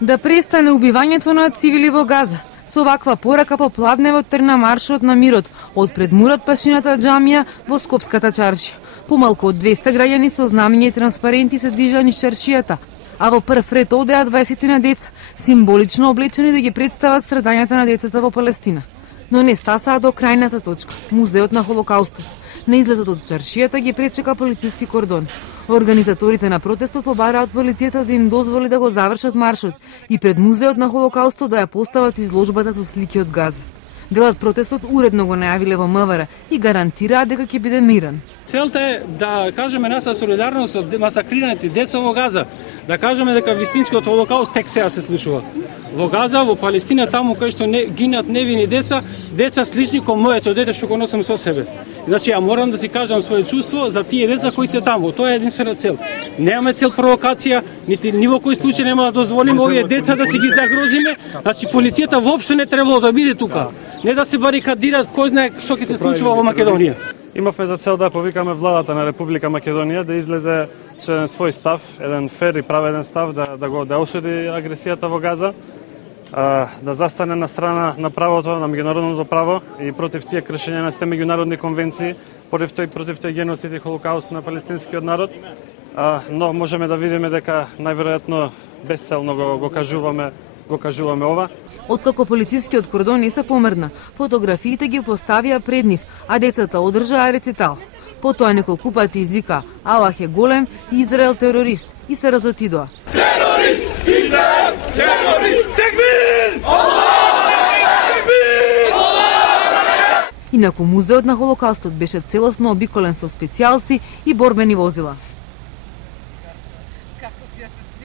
Да престане убивањето на цивили во Газа. Со ваква порака по Пладневот тргна маршот на мирот од пред мурот Пашината џамија во Скопската чаршија. Помалку од 200 граѓани со знамиња и транспаренти се движеа низ чаршијата, а во прв ред одеа 20 на деца, символично облечени да ги представат страдањата на децата во Палестина. Но не стасаа до крајната точка, музеот на Холокаустот. На излезот од чаршијата ги пречека полициски кордон. Организаторите на протестот побараа од полицијата да им дозволи да го завршат маршот и пред музеот на Холокаустот да ја постават изложбата со слики од Газа. Делат протестот уредно го најавиле во МВР и гарантираа дека ќе биде мирен. Целта е да кажеме наша солидарност со масакрираните деца во Газа, да кажеме дека вистинскиот Холокауст тек сега се случува. Во Газа, во Палестина, таму кај што гинат невини деца, деца слични кон моето дете што го носам со себе. Значи, ја морам да си кажам свое чувство за тие деца кои се таму. Тоа е единствена цел. Немаме цел провокација, нити ни во кој случај нема да дозволиме овие деца да си ги загрозиме. Значи, полицијата воопшто не требало да биде тука. Не да се барикадираат кој знае што ќе се случува во Македонија. Имавме за цел да повикаме владата на Република Македонија да излезе со еден свој став, еден фер и праведен став, да осуди агресијата во Газа, да застане на страна на правото, на меѓународното право и против тие кршења на сите меѓународни конвенции, против тој геноцид и холокауст на палестинскиот народ. Но можеме да видиме дека најверојатно безцелно го кажуваме ова. Откако полицискиот кордон не се помрдна, фотографиите ги поставија пред нив, а децата одржаа рецитал. Потоа неколку пати извика "Аллах е голем, Израел терорист" и се разотидоа. Терорист! Израел! Терорист! Текбир! Инаку музеот на Холокаустот беше целосно обиколен со специјалци и борбени возила.